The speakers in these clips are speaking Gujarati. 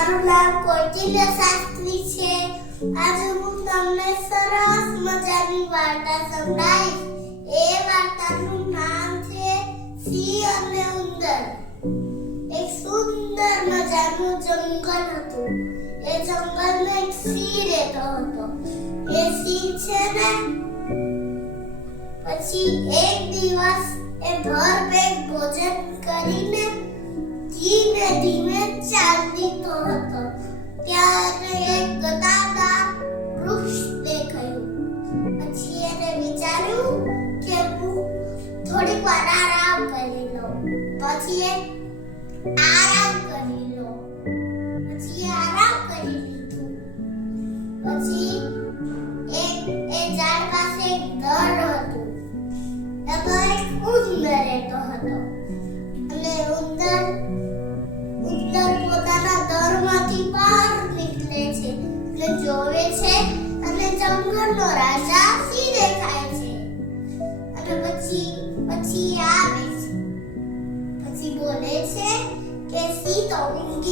મારું નામ કૌટિલ્ય શાસ્ત્રી છે. આજે હું તમને સરસ મજાની વાર્તા સંભળાવીશ. એ વાર્તાનું નામ છે સિંહ અને ઉંદર. એક સુંદર મજાનું જંગલ હતું. એ જંગલમાં એક સિંહ રહેતો હતો. એ સિંહ છે ને, પછી એક દિવસ એ ભર પેટ ભોજન કરીને પછી એ આરામ કરી લો. પછી આરામ કરી લીધો. પછી એ એ ઝાડ પાસે એક દર હતું. એમાં એક ઉંદર રહેતો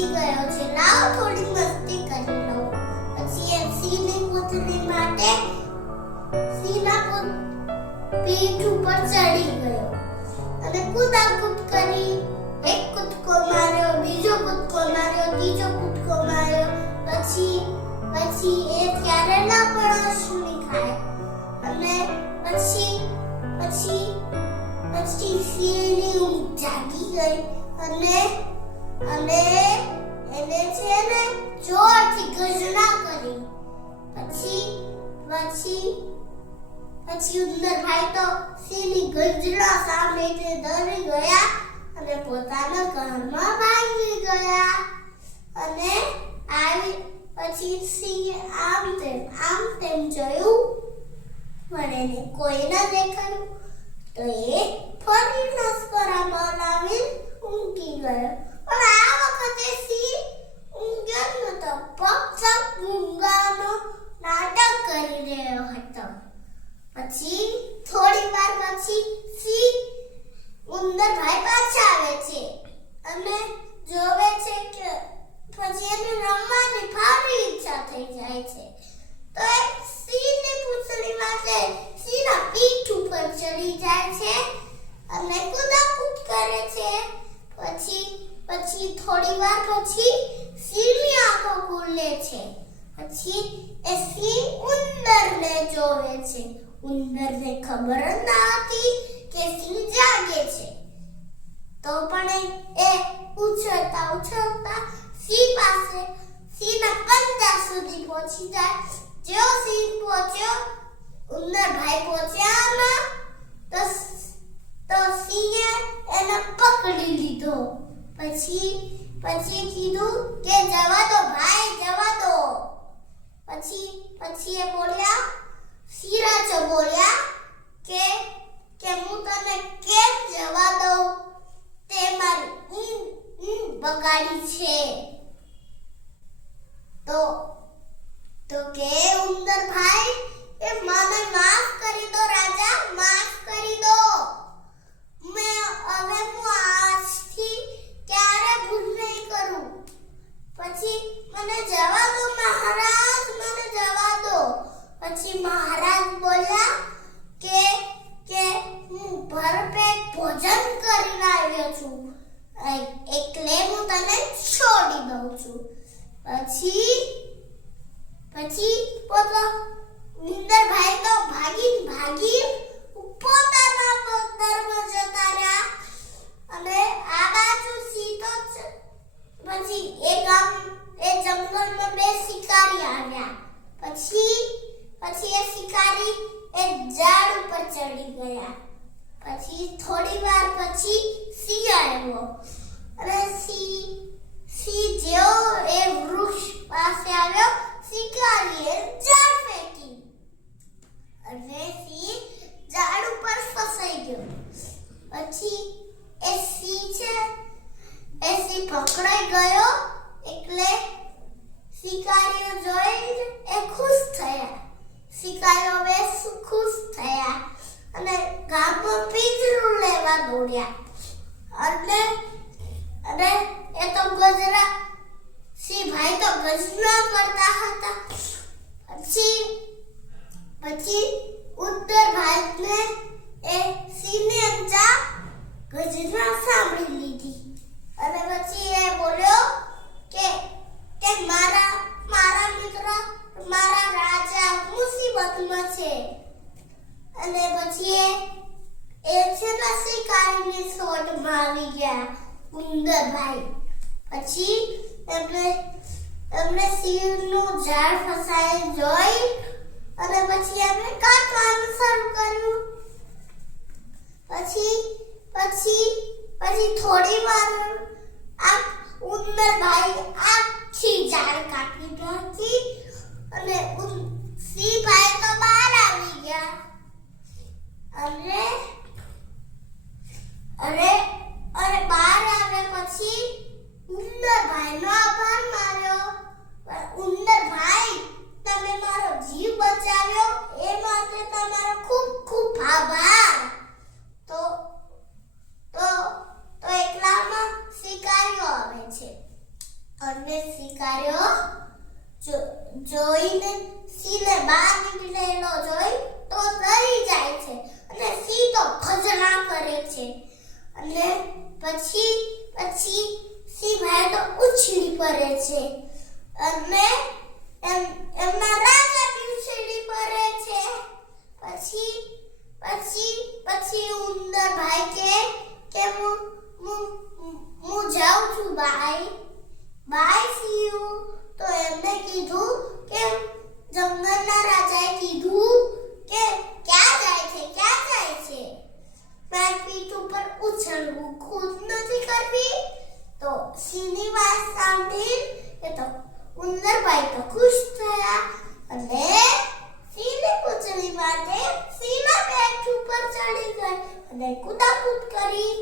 તો ગયો છે. લાવ થોડી મસ્તી કરી લો. પછી એ સિંહની પૂતળી માટે સિંહના પીઠ ઉપર ચડી ગયો. અને કૂદાકૂદ કરી એક કૂદકો માર્યો, બીજો કૂદકો માર્યો, ત્રીજો કૂદકો માર્યો. પછી પછી એ ત્યારે લપડોશણી ખાય. અને પછી પછી પછી સિંહની ઊંઘ જાગી ગઈ. અને અને એને છે ને જોરથી ગર્જના કરી. પછી પછી પછી ઉંદર ભાઈ તો સિંહની ગર્જના સામે તે ડરી ગયા અને પોતાના ઘરમાં ભાગી ગયા. અને આવી, પછી સિંહ આમ તેમ આમ તેમ જોયું. પણ એને કોઈ ન દેખાયું. તો એ ફરી નસકોરા લાવી ઊંઘી ગયો. પણ આ વખતે સિંહ ઊંઘ્યો નહોતો ફક્ત ઊંઘવાનો નાટક કરી હતો પછી થોડી વાર પછી સિંહ ઉંદર પાછા આવે છે અને જોવે છે કે પછી એને રમવાની ભારી ઈચ્છા થઈ જાય છે તો એ સિંહની પૂંછડી માટે સિંહના પીઠ ઉપર ચડી જાય છે અને કૂદાકૂદ કરે છે પછી પછી થોડી વાર પછી સિંહની આંખો ખુલે છે. પછી એ સિંહ ઉંદરને જોવે છે. ઉંદરને ખબર જ ના હતી કે સિંહ જાગે છે. તો પણ એ ઉછળતા ઉછળતા સિંહ પાસે સિંહના પંજા સુધી પહોંચી જાય. જેવો સિંહ પહોંચ્યો, ઉંદર ભાઈ પહોંચ્યા આમાં. તો તો સિંહે એને પકડી લીધો. પછી પછી કીધું કે જવા દો, ભાઈ, જવા દો. પછી પછી એ બોલ્યા સિરાજ બોલ્યા, કે કે હું તને કેમ જવા દઉં? તે મારી ઊંઘ ઊંઘ બગાડી છે. તો તો કે ઉંદર ભાઈ, એ મને માફ કરી દો, રાજા, માફ કરી દો. મેં, હવે હું આજથી ક્યારે ભૂલ નહીં કરું પછી મને જવા દો મહારાજ મને જવા દો પછી મહારાજ બોલ્યા કે કે હું ભરપેટ ભોજન કરીને આવ્યો છું. એટલે હું તને છોડી દઉં છું. પછી પછી પોતો નિંદરભાઈ તો ભાગી ભાગી પોતાના દરમાં જતા રહ્યા. અને આ બાજુ સીધો પછી એ ગામ, એ જંગલમાં બે શિકારી આવ્યા. પછી પછી એ શિકારી એ ઝાડ ઉપર ચડી ગયા. પછી થોડી વાર પછી સિંહ આવ્યો. અને સિંહ સિંહ જેવો એ વૃક્ષ પાસે આવ્યો શિકારીએ ઝાડ ફેંકી. અને સિંહ ઝાડ ઉપર ફસાઈ ગયો. પછી એ સિંહ છે, એ સિંહ પકડાઈ ગયો, એટલે શિકારીઓ જોઈને એ ખુશ થયા. શિકારીઓ બે સુ- ખુશ થયા અને ગામમાં પિંજરું લેવા દોડ્યા. અને અને એ તો ગજરા. સી ભાઈ તો ગજરા કરતા હતા. પછી પછી ઉત્તર ભારતને એ સીને અંજા ગજરા સાંભળી લીધી. અને પછી એ બોલ્યો કે કે મારા મારા મિત્ર, મારા રાજા મુસીબતમાં છે. અને પછી એ એમ છે પછી કારની શોટમાં આવી ગયા ઉંદરભાઈ પછી એમને એમને સિંહનું ઝાડ ફસાઈ જોઈ અને પછી એમને કાટવાનું શરૂ કર્યું. પછી પછી પછી થોડી વાર આ ઉંદરભાઈ આખી ઝાડ કાપી નાખી અને ઉંદર જોઈને સિંહને બહાર નીકળેલો જોઈ તો ડરી જાય છે. અને સિંહ તો ખજરા કરે છે. અને પછી પછી સિંહ ભાઈ તો ઉછળી પડે છે. અને એમ, એમના રાજા બી ઉછળી પડે છે. પછી પછી પછી ઉંદર ભાઈ કે કે હું હું હું જાઉં છું ભાઈ તો એમને કીધું કે જંગલના રાજાએ કીધું કે ક્યાં જાય છે, ક્યાં જાય છે? મારી પીઠ ઉપર ઉછળવું ખુદ નથી કરવી? તો સિંહની વાત સાંભળી એ તો ઉંદરભાઈ તો ખુશ થયા અને સિંહની પૂંછડી માટે સિંહના પેટ ઉપર ચડી ગઈ અને કૂદાકૂદ કરી.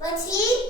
પછી